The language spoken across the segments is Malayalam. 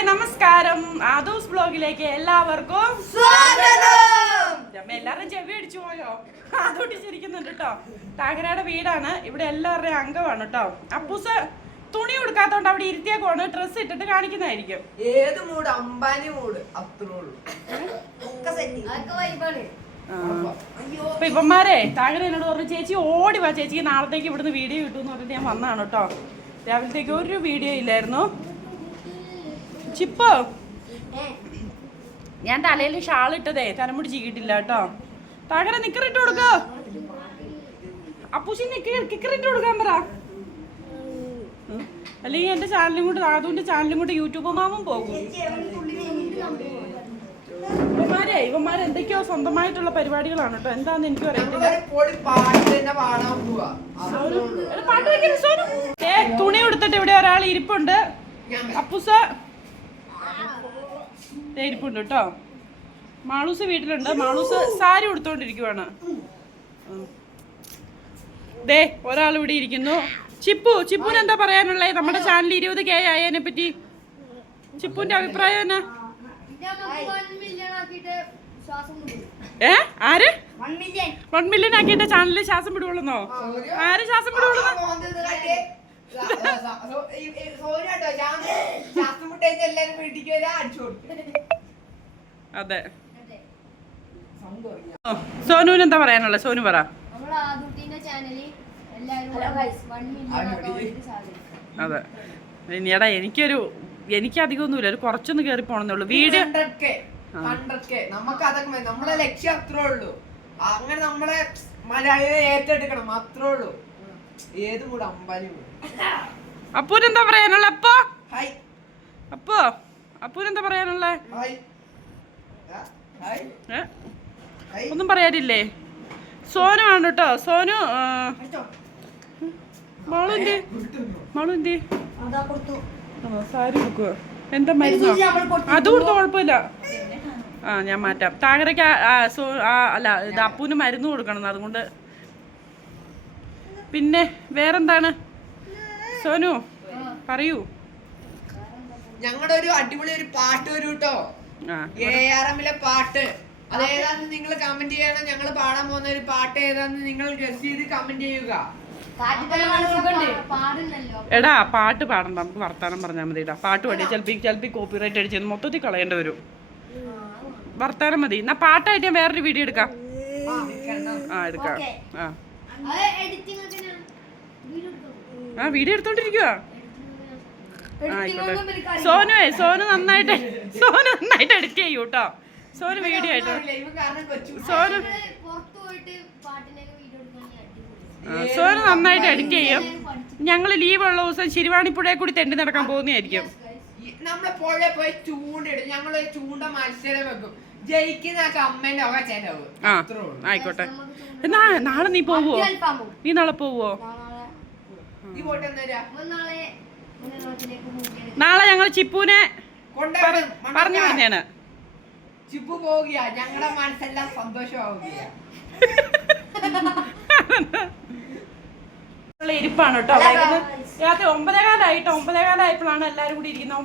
ഹായ് നമസ്കാരം, ആദൂസ് ബ്ലോഗിലേക്ക് എല്ലാവർക്കും സ്വാഗതം. എല്ലാവരും ചെവി അടിച്ചു പോയോ? അതോട്ടിച്ചിരിക്കുന്നുണ്ട് കേട്ടോ. താകരയുടെ വീടാണ്, ഇവിടെ എല്ലാവരുടെയും അംഗമാണ് കേട്ടോ. അപ്പൂസ് തുണി കൊടുക്കാത്തോണ്ട് അവിടെ ഇരുത്തിയേക്കോണ്, ഡ്രസ് ഇട്ടിട്ട് കാണിക്കുന്നതായിരിക്കും. ഏത് മൂഡ്? അംബാനി മൂഡ്. അപ്പൊ ഇവന്മാരെ താകര എന്നോട് പറഞ്ഞു, ചേച്ചി ഓടി വാ, ചേച്ചിക്ക് നാളത്തേക്ക് ഇവിടുന്ന് വീഡിയോ കിട്ടുമെന്ന് പറഞ്ഞിട്ട് ഞാൻ വന്നതാണ് കേട്ടോ. രാവിലത്തേക്ക് ഒരു വീഡിയോ ഇല്ലായിരുന്നു. ചിപ്പോ ഞാൻ തലയിൽ ഷാൾ ഇട്ടതേ തലമുടി ചീകിട്ടില്ല കേട്ടോ. താകര നിക്കറിട്ട് കൊടുക്ക, അപ്പൂശി കിക്കറിട്ട് കൊടുക്കാൻ പറ. അല്ലെങ്കിൽ എന്റെ ചാനലും കൊണ്ട്, ആദൂന്റെ ചാനലും കൊണ്ട് യൂട്യൂബ് മാമും പോകും. ഇവന്മാരെ എന്തൊക്കെയോ സ്വന്തമായിട്ടുള്ള പരിപാടികളാണ് കേട്ടോ. എന്താന്ന് എനിക്ക് അറിയത്തില്ല. തുണി കൊടുത്തിട്ട് ഇവിടെ ഒരാൾ ഇരിപ്പുണ്ട്. അപ്പൂസ ഇരിപ്പുണ്ട് കേട്ടോ. മാളൂസ് വീട്ടിലുണ്ട്. മാളൂസ് സാരി ഉടുത്തോണ്ടിരിക്കുവാണ്. ദേ ഒരാൾ ഇവിടെ ഇരിക്കുന്നു. ചിപ്പുന് എന്താ പറയാനുള്ളത് നമ്മുടെ ചാനൽ 20K ആയതിനെ പറ്റി? ചിപ്പുന്റെ അഭിപ്രായം എന്നാ? ആര് 1 മില്യൺ ആക്കിയിട്ട് ചാനലിൽ ശ്വാസം വിടുവോളെന്നോ? ആര് ശ്വാസം വിടുവോളെന്നോ? അതെ. സോനുവിന് എന്താ പറയാനുള്ളത്? സോനു പറ. അതെ. ഇനിയടാ എനിക്ക് അധികമൊന്നുമില്ല, ഒരു കുറച്ചൊന്ന് കയറി പോണെന്നേ ഉള്ളൂ. വീട് 100K നമുക്ക് അതൊക്കെ നമ്മളെ ലക്ഷ്യം അത്രേ ഉള്ളൂ. അങ്ങനെ നമ്മളെ മലയാളികളെ ഏറ്റെടുക്കണം, അത്രേ ഉള്ളൂ. ഏത് കൂടെ അമ്പാനി. അപ്പൂനെന്താ പറയാനുള്ള? അപ്പൂനെന്താ പറയാനുള്ള? ഒന്നും പറയാനില്ലേ? സോനു ആണ് കേട്ടോ. സോനു മാളുന്തി സാരി കൊടുക്കുക. എന്താ മരുന്നോ? അത് കൊടുത്തോ, കുഴപ്പമില്ല. ഞാൻ മാറ്റാം. താകരയ്ക്ക് അല്ല, ഇത് അപ്പൂന് മരുന്ന് കൊടുക്കണം, അതുകൊണ്ട്. പിന്നെ വേറെന്താണ് സോനു പറയൂ. ഞങ്ങളുടെ ഒരു അടിപൊളി ഒരു പാട്ട് വരും കേട്ടോ. ARM-ലെ പാട്ട്. അതേതാന്ന് നിങ്ങൾ കമന്റ് ചെയ്യണം. ഞങ്ങൾ പാടാൻ പോകുന്ന ഒരു പാട്ട് ഏതാന്ന് നിങ്ങൾ ഗസ് ചെയ്ത് കമന്റ് ചെയ്യുക. എടാ പാട്ട് പാടണ്ട, നമുക്ക് വർത്താനം പറഞ്ഞാൽ മതി. ഇടാ പാട്ട് പാടി ചിലപ്പോ കോപ്പിറൈറ്റ് അടിച്ച് മൊത്തത്തിൽ കളയേണ്ടി വരും. വർത്താനം മതി. എന്നാ പാട്ടായിട്ട് ഞാൻ വേറൊരു വീഡിയോ എടുക്കാം. എടുക്കാം. വീഡിയോ എടുത്തോണ്ടിരിക്കുക. ആയിക്കോട്ടെ. സോനു നന്നായിട്ട് എഡിറ്റ് ചെയ്യൂ കേട്ടോ. സോനു വീഡിയോ ആയിട്ട് സോനു നന്നായിട്ട് എഡിറ്റ് ചെയ്യും. ഞങ്ങൾ ലീവുള്ള ദിവസം ശിരുവാണിപ്പുഴയെ കൂടി തെണ്ടി നടക്കാൻ പോകുന്നതായിരിക്കും. നമ്മളെ പുഴ പോയി ചൂണ്ടിടും. ഞങ്ങൾ ചൂണ്ട മത്സരം വെക്കും. ജയിക്കുന്ന അമ്മേന്റെ ഒക്കെ ചെലവ്. ആയിക്കോട്ടെ. നാളെ നീ പോവോ? നീ നാളെ പോവോ? നാളെ ഞങ്ങൾ ചിപ്പുനെ പറഞ്ഞു വിടുന്നതാണ്. ചിപ്പു പോവുക, ഞങ്ങളുടെ മനസ്സെല്ലാം സന്തോഷമാവുക. ഇരിപ്പാണ് കേട്ടോ. രാത്രി 9:15 ആയപ്പോഴാണ് എല്ലാരും കൂടി ഇരിക്കുന്നത്.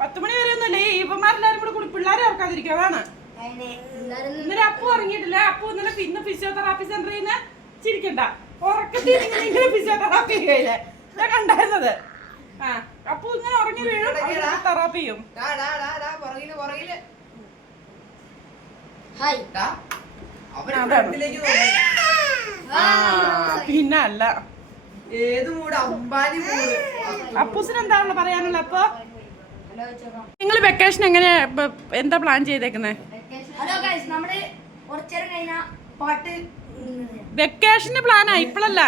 10 മണി വരെ ഒന്നുമില്ല. ഈ ഇവന്മാരെല്ലാരും കൂടി പിള്ളേരെ ഓർക്കാതിരിക്കും, അതാണ്. ഇന്നലെ അപ്പു ഇറങ്ങിയിട്ടില്ല. അപ്പു ഇന്ന് ഫിസിയോതെറാപ്പി സെന്ററിൽ നിന്ന് ചിരിക്കണ്ട, ഉറക്കത്തിൽ ഫിസിയോതെറാപ്പി ചെയ്യില്ലേ ഞാൻ കണ്ടായിരുന്നത്. അപ്പു ഇങ്ങനെ ഉറങ്ങി വീഴും, തെറാപ്പി ചെയ്യും. പിന്നെ അല്ല, ഏത് മൂഡ്? അമ്പാനി മൂഡ്. അപ്പൂസിന് എന്താണല്ലോ പറയാനുള്ള? അപ്പൊ നിങ്ങൾ വെക്കേഷൻ എങ്ങനെ എന്താ പ്ലാൻ ചെയ്തേക്കുന്നത്? വെക്കേഷന് പ്ലാനാ, ഇപ്പഴല്ല.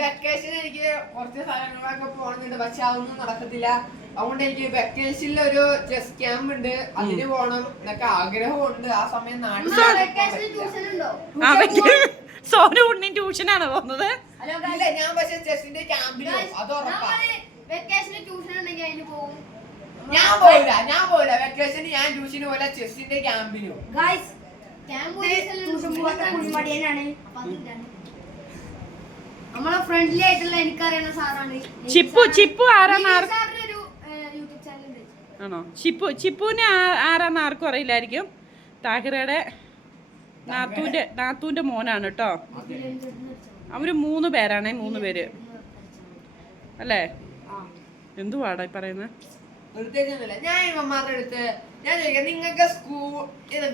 വെക്കേഷൻ എനിക്ക് കുറച്ച് സ്ഥലങ്ങളൊക്കെ പോകണമെന്നുണ്ട്, പക്ഷെ അതൊന്നും നടക്കത്തില്ല. അതുകൊണ്ട് എനിക്ക് വെക്കേഷനിൽ ഒരു ചെസ് ക്യാമ്പ് ഉണ്ട്, അതിന് പോകണം എന്നൊക്കെ ആഗ്രഹമുണ്ട്. ആ സമയം സോനു ഉണ്ണി ട്യൂഷനാണ് പോകുന്നത്. ഞാൻ പക്ഷെ ചെസ്സിന്റെ ക്യാമ്പിന് അത് ഉറപ്പാണ്. ഞാൻ പോയില്ല വെക്കേഷന്. ഞാൻ ട്യൂഷന് പോലെ ചെസ്സിന്റെ ക്യാമ്പിനും. നമ്മളെ ഫ്രണ്ട്ലി ആയിട്ടുള്ള എനിക്കറിയുന്ന സാറാണ്. ചിപ്പു ആരാന്ന് സാറിന് ഒരു യൂട്യൂബ് ചാനൽ ഉണ്ട്. ആണോ? ചിപ്പുവിനെ ആരാന്ന് ആർക്കും അറിയില്ലായിരിക്കും. താഹിറയുടെ നാത്തൂന്റെ മോനാണ് കേട്ടോ. അവര് 3 പേരാണേ, 3 പേര് അല്ലേ? എന്തുവാടാ പറയുന്നത്? ഞാൻ ഇവന്മാരുടെ അടുത്ത് ഞാൻ ചോദിക്കാം, നിങ്ങൾക്ക്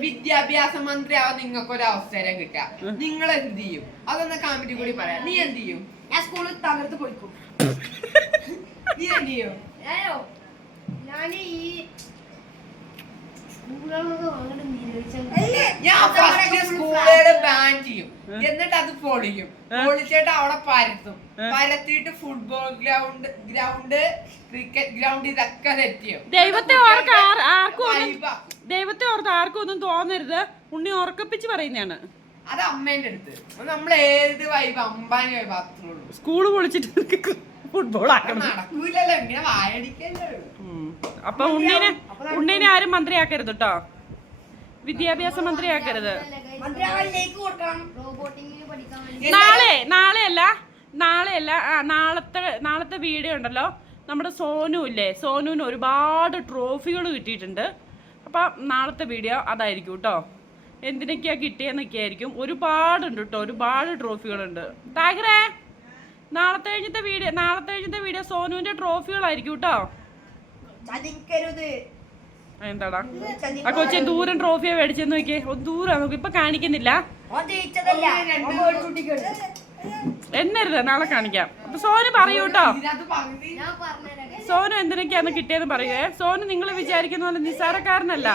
വിദ്യാഭ്യാസ മന്ത്രി ആവാൻ നിങ്ങൾക്ക് ഒരു അവസരം കിട്ടുക, നിങ്ങൾ എന്ത് ചെയ്യും? അതൊന്ന് കമന്റിൽ കൂടി പറയാം. നീ എന്ത് ചെയ്യും? ഞാൻ സ്കൂളിൽ തകർത്ത് പൊളിക്കും. നീ എന്ത് ചെയ്യും? ഞാൻ ഈ സ്കൂളുകളൊക്കെ അങ്ങനെ നിരോധിച്ചാൽ ഞാൻ ഫസ്റ്റ് സ്കൂളുകള് ബാൻ ചെയ്യും, എന്നിട്ട് അത് പൊളിക്കും. പൊളിച്ചിട്ട് അവിടെ പരത്തിയിട്ട് ഫുട്ബോൾ ഗ്രൗണ്ട് ക്രിക്കറ്റ് ഗ്രൗണ്ട് ഇതൊക്കെ സെറ്റ് ചെയ്യും. ദൈവത്തെ ഓർത്ത് ആർക്കും ഒന്നും തോന്നരുത്. ഉണ്ണി ഉറക്കപ്പിച്ച് പറയുന്നതാണ്. അത് അമ്മേന്റെ അടുത്ത് നമ്മൾ ഏത് വൈബ് അമ്പാനി വൈബ് അത്രേ ഉള്ളൂ. സ്കൂള് പൊളിച്ചിട്ട് ഫുട്ബോൾ ആക്കണം. നടക്കൂലല്ലോ, ഇങ്ങനെ വായടിക്കല്ലോ. അപ്പൊ ഉണ്ണീനെ ആരും മന്ത്രിയാക്കരുത് കേട്ടോ. വിദ്യാഭ്യാസ മന്ത്രിയാക്കരുത്. നാളെയല്ല നാളത്തെ വീഡിയോ ഉണ്ടല്ലോ. നമ്മുടെ സോനു ഇല്ലേ, സോനുവിന് ഒരുപാട് ട്രോഫികൾ കിട്ടിയിട്ടുണ്ട്. അപ്പം നാളത്തെ വീഡിയോ അതായിരിക്കും കേട്ടോ. എന്തിനൊക്കെയാ കിട്ടിയെന്നൊക്കെ ആയിരിക്കും. ഒരുപാടുണ്ട് കേട്ടോ, ഒരുപാട് ട്രോഫികളുണ്ട്. താഹിറേ, നാളത്തെ കഴിഞ്ഞത്തെ വീഡിയോ സോനുവിന്റെ ട്രോഫികളായിരിക്കും കേട്ടോ. എന്താടാ ആ കൊച്ചിൻ ദൂരം ട്രോഫിയാ മേടിച്ചെന്ന് നോക്കിയേ. ദൂരം നോക്കി ഇപ്പൊ കാണിക്കുന്നില്ല. എന്നരുത്, നാളെ കാണിക്കാം. അപ്പൊ സോനു പറയൂ കേട്ടോ. സോനു എന്തിനൊക്കെയാന്ന് കിട്ടിയെന്ന് പറയുവേ. സോനു നിങ്ങൾ വിചാരിക്കുന്ന പോലെ നിസ്സാരക്കാരനല്ല.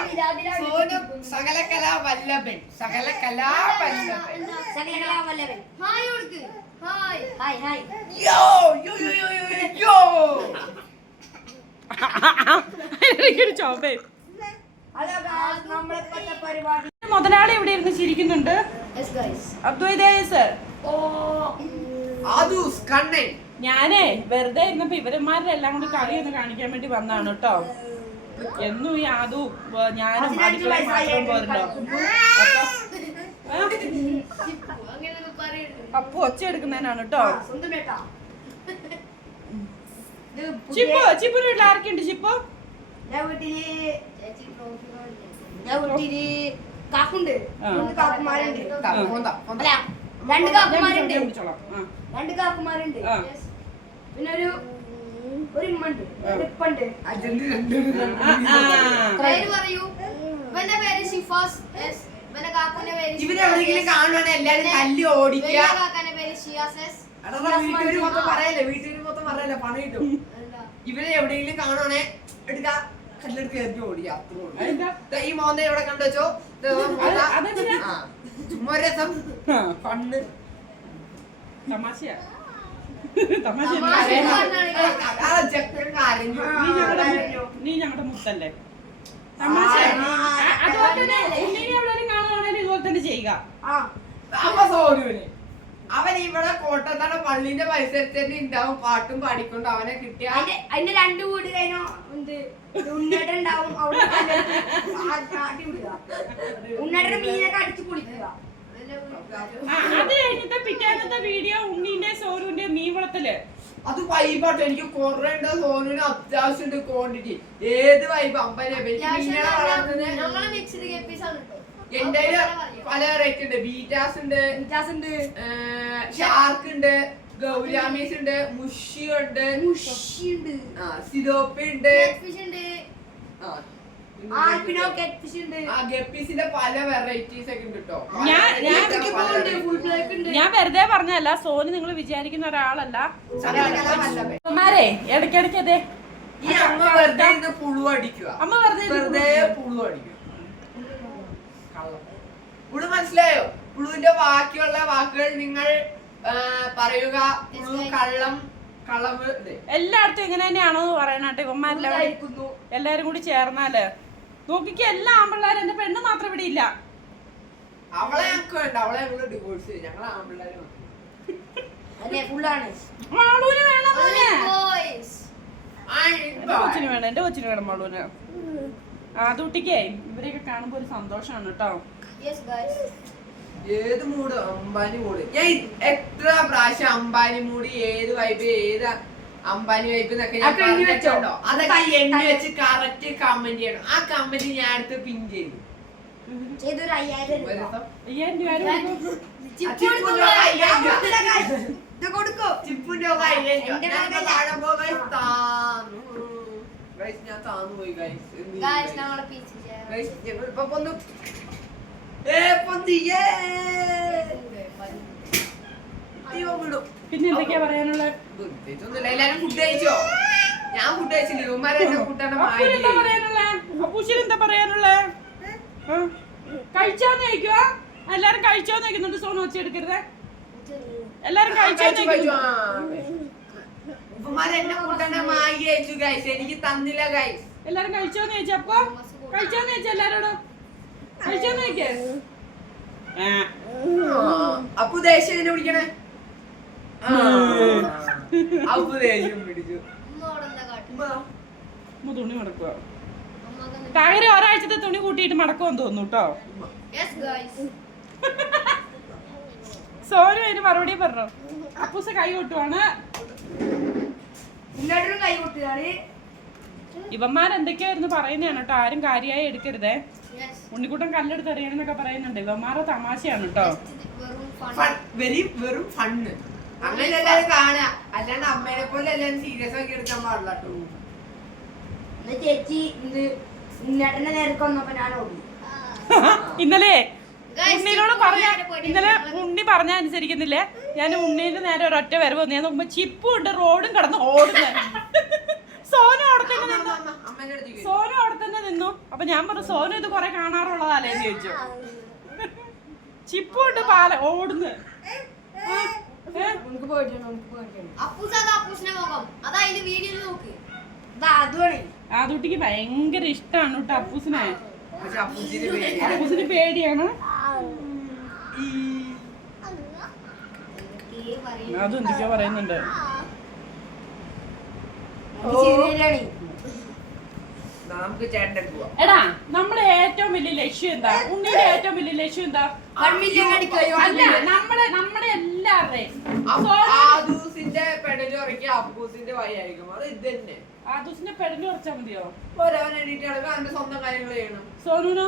മുതലാളി ഇവിടെ ഇരുന്ന് ചിരിക്കുന്നുണ്ട്. ഞാനേ വെറുതെ ഇരുന്നപ്പോ ഇവരന്മാരുടെ എല്ലാം കൂടി കളി ഒന്ന് കാണിക്കാൻ വേണ്ടി വന്നാണ് കേട്ടോ. എന്നും ഈ ആദു ഞാനും അടുക്കളയിൽ മാത്രം പോരല്ലോ. അപ്പൊ ഒച്ച എടുക്കുന്നതിനാണ് കേട്ടോ. ചിപ്പു വീട്ടിൽ ആർക്കുണ്ട്? ചിപ്പു കാക്കുണ്ട്, കാക്കുമാരുണ്ട്, 2 കാക്കുമാരുണ്ട്, പിന്നെ ഒരു ഉമ്മണ്ട്, ഉപ്പുണ്ട്. പേര് പറയൂ. ഇവന്റെ പേര് ഷിഫാസ്. ഇവരെവിടെയെങ്കിലും കാണുവാണെങ്കിൽ എല്ലാരും തല്ലി ഓടിക്കുക. കാക്കാന്റെ പേര് ഷിയാസ്. വീട്ടുകാര് മൊത്തം പറയല്ലേ, പണി കിട്ടും. ഇവരെ എവിടെയെങ്കിലും കാണുവാണെ എടുക്ക, കല്ലെടുത്ത് കയറ്റി ഓടിക്കുക. അത്രേ. ഈ മോനെ ഇവിടെ കണ്ടുവച്ചോ. ചുമ്മാ രസം, ഫണ്ട്, തമാശയാ. നീ ഞങ്ങളുടെ മുത്തല്ലേ. തമാശ കാണുവാണെങ്കിൽ ഇതുപോലെ തന്നെ ചെയ്യുക. അവൻ ഇവിടെ കോട്ടത്തട പള്ളിന്റെ പരിസരത്ത് തന്നെ ഉണ്ടാവും, പാട്ടും പാടിക്കൊണ്ട് അവനെ കിട്ടിയ അതിന്റെ 2 വീട് കഴിഞ്ഞോ ഉണ്ണേട്ടൻ ഉണ്ടാവും. ഉണ്ണേട്ടന്റെ മീനൊക്കെ അടിച്ചു കുളിക്കുക. അത് കഴിഞ്ഞിട്ട് പിറ്റാനത്തെ വീഡിയോ ഉണ്ണീന്റെ സോനുവിന്റെ മീൻ വളത്തില്. അത് വൈബാട്ടോ. എനിക്ക് കൊറേ ഉണ്ട്. സോനുവിന് അത്യാവശ്യം ഉണ്ട് ക്വാണ്ടിറ്റി. ഏത് വൈബ് അമ്പനെ എന്റെ പല വെറൈറ്റി ഉണ്ട്. ബീറ്റാസ് ഉണ്ട്, ഷാർക്ക് ഉണ്ട്, ഗൗരാമീസ് ഉണ്ട്, മുഷി ഉണ്ട്, സിലോപ്പി ഉണ്ട്, ഗപ്പീസിന്റെ പല വെറൈറ്റീസ് ഒക്കെ ഉണ്ട് കേട്ടോ. ഞാൻ വെറുതെ പറഞ്ഞല്ല. സോനു നിങ്ങൾ വിചാരിക്കുന്ന ഒരാളല്ല. ഇടയ്ക്കിടയ്ക്ക് അതെ ഈ അമ്മ വെറുതെ പുളു അടിക്കുക. അമ്മ വെറുതെ പുളു അടിക്കുക. പുളു മനസ്സിലായോ? പുളുവിന്റെ ബാക്കിയുള്ള വാക്കുകൾ നിങ്ങൾ പറയുക. പുളു, കള്ളം, കളവ്. എല്ലായിടത്തും ഇങ്ങനെ തന്നെയാണോ പറയണട്ടെ. എല്ലാരും കൂടി ചേർന്നാല് നോക്കിക്ക് എല്ലാ ആമ്പിള്ളേരും. എന്റെ പെണ്ണ് മാത്രം ഇവിടെ ഇല്ല. അവളെ ഞങ്ങൾക്ക് വേണ്ട. അവളെ ഞങ്ങള് ഡിവോഴ്സ് ചെയ്യും. ഞങ്ങളെ ആമ്പിള്ളേര് മാളൂന് വേണം. എന്റെ കൊച്ചിന് വേണം മാളൂന്. അതുട്ടിക്കേ ഇവരെയൊക്കെ കാണുമ്പോ ഒരു സന്തോഷമാണ് കേട്ടോ. ഏത് മൂഡ് അംബാനി മൂഡ് ഞാൻ എത്ര പ്രാവശ്യം അംബാനി മൂഡ് ഏത് വൈബ് ഏത് അംബാനി വൈബ് എന്നൊക്കെ ഞാൻ പറഞ്ഞിട്ടുണ്ടോ അതൊക്കെ എണ്ണി വെച്ച് കറക്റ്റ് കമന്റ് ചെയ്യണം ആ കമന്റ് ഞാൻ അടുത്ത് പിൻ ചെയ്തു ചെയ്തൊരു 5000 രൂപ. 5000 രൂപ ഇത് കൊടുക്കോ ചിപ്പുന്റെ ഒക്കെ ഞാൻ താന്നു പോയി ഗായ്സ് ഞങ്ങളെ പീച്ച് ഇപ്പൊ പൊന്നു പിന്നെ എന്തൊക്കെയാ പറയാനുള്ളത്? എല്ലാരും ഫുഡ് കഴിച്ചോ? ഞാൻ ഫുഡ് കഴിച്ചില്ല ഇവന്മാരെ എന്താ പറയാനുള്ളത്? അപ്പൂശ്ശിന് എന്താ പറയാനുള്ളത്? കഴിച്ചോന്ന് ചോദിക്കുവാ? എല്ലാരും കഴിച്ചോന്ന് ചോദിക്കുന്നുണ്ട്. സോണു വെച്ചെടുക്കരുത്. എല്ലാരും കഴിച്ചോന്ന് എനിക്ക് തന്നില്ല ഗൈസ്. എല്ലാരും കഴിച്ചോന്ന് ചോദിച്ചപ്പോ കഴിച്ചോന്ന് ചോദിച്ചാ എല്ലാരോടും കഴിച്ചോന്ന് ചോദിക്കേ. അപ്പു ദേഷ്യം എന്നെ പിടിക്കണേ. അപ്പു ദേഷ്യം പിടിച്ചു. തുണി മടക്കുക. ടയറ് ഒരാഴ്ചത്തെ തുണി കൂട്ടിയിട്ട് മടക്കുമെന്ന് തോന്നുന്നു കേട്ടോ. സോനു അതിന് മറുപടി പറഞ്ഞു. അപ്പൂസ കൈ കൊട്ടുവാണ്. കൈ കൊട്ടുകയാണ്. ഇവന്മാരെന്തൊക്കെയായിരുന്നു പറയുന്നതാണ് കേട്ടോ. ആരും കാര്യമായി എടുക്കരുതേ. ഉണ്ണിക്കുട്ടൻ കല്ലെടുത്ത് എറിയണമെന്നൊക്കെ പറയുന്നുണ്ട്. ഇവന്മാരെ തമാശയാണ് കേട്ടോ. വെറും ഫണ്ണ് അങ്ങനെ എല്ലാരും കാണാ. അല്ലാണ്ട് അമ്മേനെ പോലെ എല്ലാരും സീരിയസ് ആക്കി എടുക്കാൻ പാടില്ല കേട്ടോ. ചേച്ചി ഉണ്ണിയേട്ടന്റെ നേരത്തെ വന്നപ്പോ ഞാൻ ഓടി. ഇന്നലെ ഉണ്ണിനോട് ഇന്നലെ ഉണ്ണി പറഞ്ഞ അനുസരിക്കുന്നില്ലേ. ഞാൻ ഉണ്ണീന്റെ നേരെ ഒരൊറ്റ വരവ് വന്നു. ഞാൻ നോക്കുമ്പോ ചിപ്പും ഉണ്ട് റോഡും കടന്ന് ഓടുന്നത്. സോനു അവിടെ തന്നെ നിന്നു. സോനു അവിടെ തന്നെ നിന്നു. അപ്പൊ ഞാൻ പറഞ്ഞു സോനു ഇത് കൊറേ കാണാറുള്ളതല്ലേന്ന് ചോദിച്ചു. ചിപ്പും ഉണ്ട് ഓടുന്നു. ആദൂട്ടിക്ക് ഭയങ്കര ഇഷ്ടമാണ് കേട്ടോ അപ്പൂസിനെ. അപ്പൂസിന് പേടിയാണ്. അതും എന്തൊക്കെയോ പറയുന്നുണ്ട്. എടാ നമ്മളെ ഏറ്റവും വലിയ ലക്ഷ്യം എന്താ? ഉണ്ണിയുടെ ഏറ്റവും വലിയ ലക്ഷ്യം എന്താ? അല്ല നമ്മുടെ എല്ലാവരുടെയും ആദൂസിന്റെ പെടല് ഉറക്കി അപ്പൂസിന്റെ വയ്യായിരിക്കും. അത് ഇത് തന്നെ. ആദൂസിന്റെ പെടല് ഉറച്ചാ മതിയോ? ഒരാൻ എണീറ്റ് നടക്കുക അവന്റെ സ്വന്തം കാര്യങ്ങൾ ചെയ്യണം. സോനുനോ?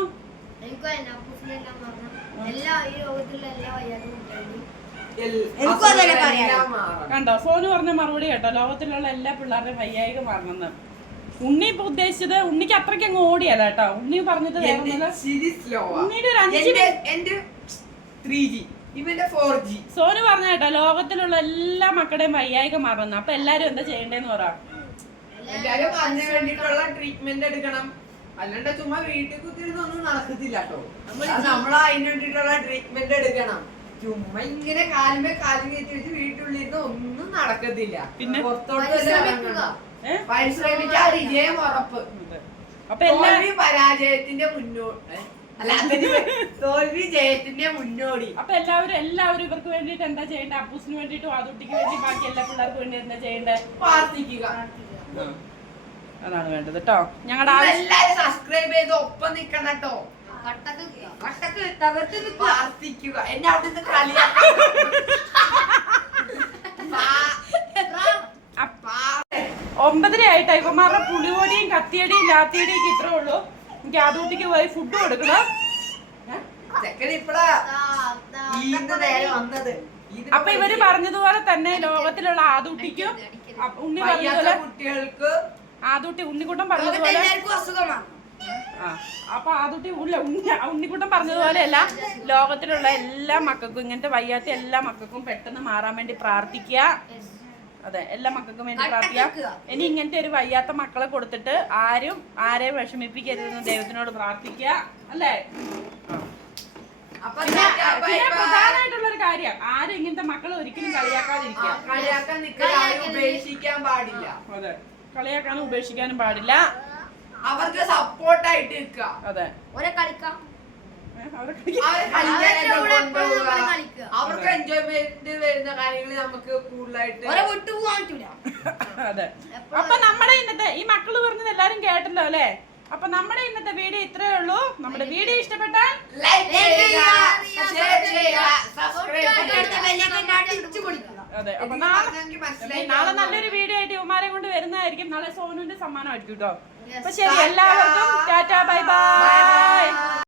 കണ്ടോ സോനു പറഞ്ഞ മറുപടി കേട്ടോ. ലോകത്തിലുള്ള എല്ലാ പിള്ളേരുടെയും വയ്യായിക മാറണമെന്ന്. ഉണ്ണി ഇപ്പൊ ഉദ്ദേശിച്ചത് ഉണ്ണിക്ക് അത്രയ്ക്ക് അങ്ങ് ഓടിയല്ല കേട്ടോ. ഉണ്ണി പറഞ്ഞത് ഉണ്ണിയുടെ ഒരു 5 സോനു പറഞ്ഞ കേട്ടോ ലോകത്തിലുള്ള എല്ലാ മക്കളുടെയും വയ്യായിക മാറണം. അപ്പൊ എല്ലാരും എന്താ ചെയ്യണ്ടേന്ന് പറ. എല്ലാരും അതിന് വേണ്ടിട്ടുള്ള ട്രീറ്റ്മെന്റ് എടുക്കണം. അല്ലാണ്ട് ചുമ്മാ വീട്ടിൽ കുത്തിരുന്നൊന്നും നടക്കത്തില്ല കേട്ടോ. നമ്മൾ അതിന് വേണ്ടിട്ടുള്ള ട്രീറ്റ്മെന്റ് എടുക്കണം. ചുമ്മാ ഇങ്ങനെ കാലുമേ കാലും കയറ്റി വെച്ച് വീട്ടിലുള്ളിരുന്ന് ഒന്നും നടക്കത്തില്ല. പിന്നെ പരിശ്രമിച്ചാൽ വിജയം ഉറപ്പ്. അപ്പൊ തോൽവി പരാജയത്തിന്റെ മുന്നോട്ട് അല്ല തോൽവി ജയത്തിന്റെ മുന്നോടി. അപ്പൊ എല്ലാവരും ഇവർക്ക് വേണ്ടിട്ട് എന്താ ചെയ്യണ്ടേ? അപ്പൂസിന് വേണ്ടിട്ടും ആദൂട്ടിക്ക് വേണ്ടി ബാക്കി എല്ലാ പിള്ളേർക്ക് വേണ്ടി എന്താ ചെയ്യണ്ടേ? പ്രാർത്ഥിക്കുക. അതാണ് വേണ്ടത് കേട്ടോ. ഞങ്ങളുടെ എല്ലാരും സബ്സ്ക്രൈബ് ചെയ്ത് ഒപ്പം നിക്കണം കേട്ടോ. പ്രാർത്ഥിക്കുക. എന്നെ അവിടെ നിന്ന് കളിയാക്കാം. 9:30 ആയിട്ടാ. ഇവന്മാരുടെ പുളിയോടിയും കത്തിയടിയും ലാത്തിയടിയും ഇത്രേ ഉള്ളൂ. എനിക്ക് ആദൂട്ടിക്ക് പോയി ഫുഡ് കൊടുക്കണം. അപ്പൊ ഇവര് പറഞ്ഞതുപോലെ തന്നെ ലോകത്തിലുള്ള ആദൂട്ടിക്കും ഉണ്ണി പറഞ്ഞതുപോലെ കുട്ടികൾക്ക് ഉണ്ണിക്കുട്ടൻ പറഞ്ഞതുപോലെ അപ്പൊ ആദൂട്ടി ഉണ്ണിക്കുട്ടൻ പറഞ്ഞതുപോലെയല്ല ലോകത്തിലുള്ള എല്ലാ മക്കൾക്കും ഇങ്ങനത്തെ വയ്യാത്ത എല്ലാ മക്കൾക്കും പെട്ടെന്ന് മാറാൻ വേണ്ടി പ്രാർത്ഥിക്കുക. അതെ എല്ലാ മക്കൾക്കും വേണ്ടി പ്രാർത്ഥിക്കുക. ഇനി ഇങ്ങനത്തെ ഒരു വയ്യാത്ത മക്കളെ കൊടുത്തിട്ട് ആരെയും വിഷമിപ്പിക്കരുതെന്ന് ദൈവത്തിനോട് പ്രാർത്ഥിക്കുക. അല്ലേ? പ്രധാനമായിട്ടുള്ള ഒരു കാര്യം ആരും ഇങ്ങനത്തെ മക്കളെ ഒരിക്കലും കളിയാക്കാതിരിക്കുക. അതെ കളിയാക്കാനും ഉപേക്ഷിക്കാനും പാടില്ല. അവർക്ക് സപ്പോർട്ടായിട്ട് നിൽക്കുക. അതെ അവർക്ക് എൻജോയ്മെന്റ് വരുന്ന കാര്യങ്ങൾ നമുക്ക് കൂടുതലായിട്ട്. അതെ അപ്പൊ നമ്മുടെ ഇന്നത്തെ ഈ മക്കള് പറഞ്ഞത് എല്ലാരും കേട്ടല്ലോ അല്ലെ. അപ്പൊ നമ്മുടെ ഇന്നത്തെ വീഡിയോ ഇത്രയേ ഉള്ളൂ. നമ്മുടെ വീഡിയോ ഇഷ്ടപ്പെട്ടാൽ ലൈക്ക് ചെയ്യുക, ഷെയർ ചെയ്യുക, സബ്സ്ക്രൈബ് ചെയ്യുക. അതെ. അപ്പൊ മനസ്സിലായി. നാളെ നല്ലൊരു വീഡിയോ ആയിട്ട് ഇവന്മാരെ കൊണ്ട് വരുന്നതായിരിക്കും. നാളെ സോനുവിന്റെ സമ്മാനമായിരിക്കും കേട്ടോ. അപ്പൊ ശരി, എല്ലാവർക്കും